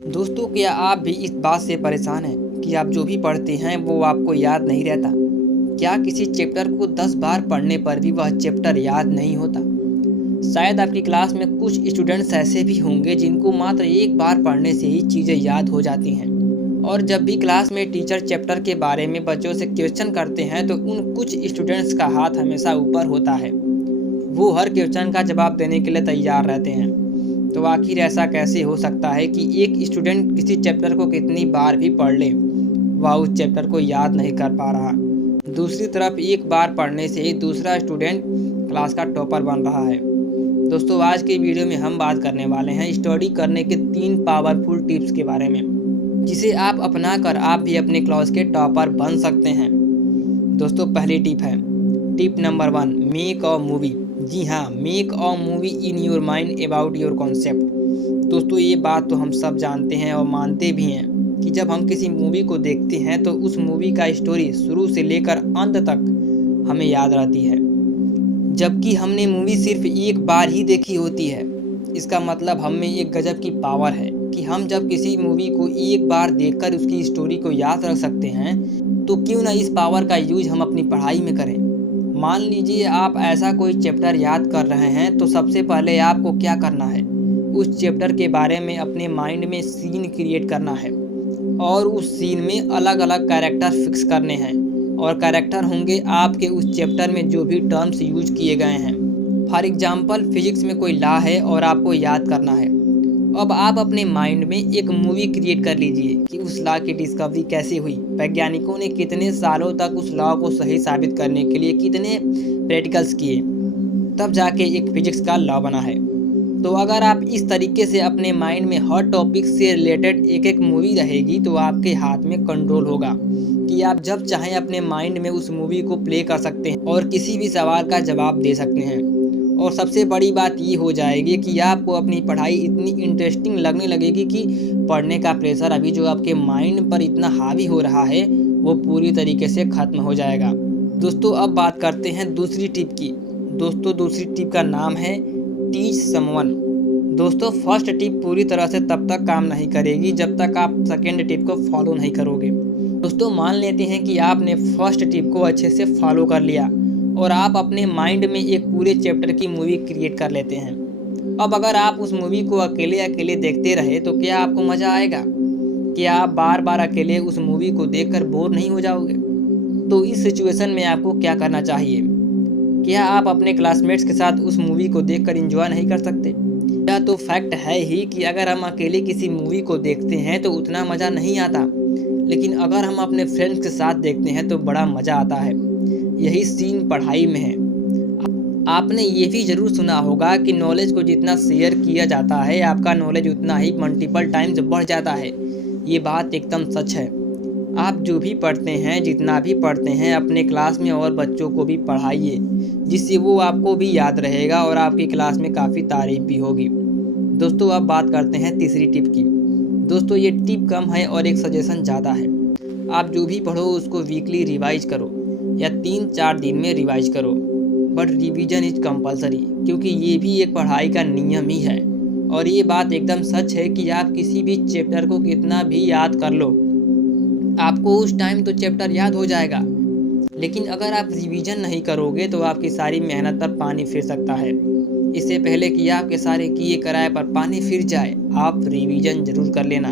दोस्तों, क्या आप भी इस बात से परेशान हैं कि आप जो भी पढ़ते हैं वो आपको याद नहीं रहता? क्या किसी चैप्टर को 10 बार पढ़ने पर भी वह चैप्टर याद नहीं होता? शायद आपकी क्लास में कुछ स्टूडेंट्स ऐसे भी होंगे जिनको मात्र एक बार पढ़ने से ही चीज़ें याद हो जाती हैं। और जब भी क्लास में टीचर चैप्टर के बारे में बच्चों से क्वेश्चन करते हैं तो उन कुछ स्टूडेंट्स का हाथ हमेशा ऊपर होता है। वो हर क्वेश्चन का जवाब देने के लिए तैयार रहते हैं। तो आखिर ऐसा कैसे हो सकता है कि एक स्टूडेंट किसी चैप्टर को कितनी बार भी पढ़ ले, वह उस चैप्टर को याद नहीं कर पा रहा? दूसरी तरफ एक बार पढ़ने से ही दूसरा स्टूडेंट क्लास का टॉपर बन रहा है। दोस्तों, आज के वीडियो में हम बात करने वाले हैं स्टडी करने के 3 पावरफुल टिप्स के बारे में, जिसे आप अपना कर आप भी अपने क्लास के टॉपर बन सकते हैं। दोस्तों, पहली टिप है tip number 1, make a movie. जी हाँ, make a movie in your mind about your concept. दोस्तों, ये बात तो हम सब जानते हैं और मानते भी हैं कि जब हम किसी मूवी को देखते हैं तो उस मूवी का स्टोरी शुरू से लेकर अंत तक हमें याद रहती है, जबकि हमने मूवी सिर्फ एक बार ही देखी होती है। इसका मतलब हम में एक गजब की पावर है कि हम जब किसी मूवी को एक बार देखकर उसकी स्टोरी को याद रख सकते हैं, तो क्यों ना इस पावर का यूज हम अपनी पढ़ाई में करें। मान लीजिए आप ऐसा कोई चैप्टर याद कर रहे हैं, तो सबसे पहले आपको क्या करना है, उस चैप्टर के बारे में अपने माइंड में सीन क्रिएट करना है और उस सीन में अलग अलग कैरेक्टर फिक्स करने हैं। और कैरेक्टर होंगे आपके उस चैप्टर में जो भी टर्म्स यूज किए गए हैं। फॉर एग्जाम्पल, फिजिक्स में कोई लॉ है और आपको याद करना है। अब आप अपने माइंड में एक मूवी क्रिएट कर लीजिए कि उस लॉ की डिस्कवरी कैसे हुई, वैज्ञानिकों ने कितने सालों तक उस लॉ को सही साबित करने के लिए कितने प्रैक्टिकल्स किए, तब जाके एक फिजिक्स का लॉ बना है। तो अगर आप इस तरीके से अपने माइंड में हर टॉपिक से रिलेटेड एक एक मूवी रहेगी, तो आपके हाथ में कंट्रोल होगा कि आप जब चाहें अपने माइंड में उस मूवी को प्ले कर सकते हैं और किसी भी सवाल का जवाब दे सकते हैं। और सबसे बड़ी बात ये हो जाएगी कि आपको अपनी पढ़ाई इतनी इंटरेस्टिंग लगने लगेगी कि पढ़ने का प्रेशर अभी जो आपके माइंड पर इतना हावी हो रहा है वो पूरी तरीके से ख़त्म हो जाएगा। दोस्तों, अब बात करते हैं दूसरी टिप की। दोस्तों, दूसरी टिप का नाम है टीच समवन। दोस्तों, फर्स्ट टिप पूरी तरह से तब तक काम नहीं करेगी जब तक आप सेकेंड टिप को फॉलो नहीं करोगे। दोस्तों, मान लेते हैं कि आपने फर्स्ट टिप को अच्छे से फॉलो कर लिया और आप अपने माइंड में एक पूरे चैप्टर की मूवी क्रिएट कर लेते हैं। अब अगर आप उस मूवी को अकेले अकेले देखते रहे तो क्या आपको मज़ा आएगा? क्या आप बार बार अकेले उस मूवी को देखकर बोर नहीं हो जाओगे? तो इस सिचुएशन में आपको क्या करना चाहिए? क्या आप अपने क्लासमेट्स के साथ उस मूवी को देखकर एंजॉय नहीं कर सकते? यह तो फैक्ट है ही कि अगर हम अकेले किसी मूवी को देखते हैं तो उतना मज़ा नहीं आता, लेकिन अगर हम अपने फ्रेंड्स के साथ देखते हैं तो बड़ा मज़ा आता है। यही सीन पढ़ाई में है। आपने ये भी ज़रूर सुना होगा कि नॉलेज को जितना शेयर किया जाता है, आपका नॉलेज उतना ही मल्टीपल टाइम्स बढ़ जाता है। ये बात एकदम सच है। आप जो भी पढ़ते हैं, जितना भी पढ़ते हैं, अपने क्लास में और बच्चों को भी पढ़ाइए, जिससे वो आपको भी याद रहेगा और आपकी क्लास में काफ़ी तारीफ भी होगी। दोस्तों, अब बात करते हैं तीसरी टिप की। दोस्तों, ये टिप कम है और एक सजेशन ज़्यादा है। आप जो भी पढ़ो उसको वीकली रिवाइज करो या 3-4 दिन में रिवाइज करो, बट रिवीजन इज कंपलसरी, क्योंकि ये भी एक पढ़ाई का नियम ही है। और ये बात एकदम सच है कि आप किसी भी चैप्टर को कितना भी याद कर लो, आपको उस टाइम तो चैप्टर याद हो जाएगा, लेकिन अगर आप रिवीजन नहीं करोगे तो आपकी सारी मेहनत पर पानी फिर सकता है। इससे पहले कि आपके सारे किए कराए पर पानी फिर जाए, आप रिवीजन ज़रूर कर लेना।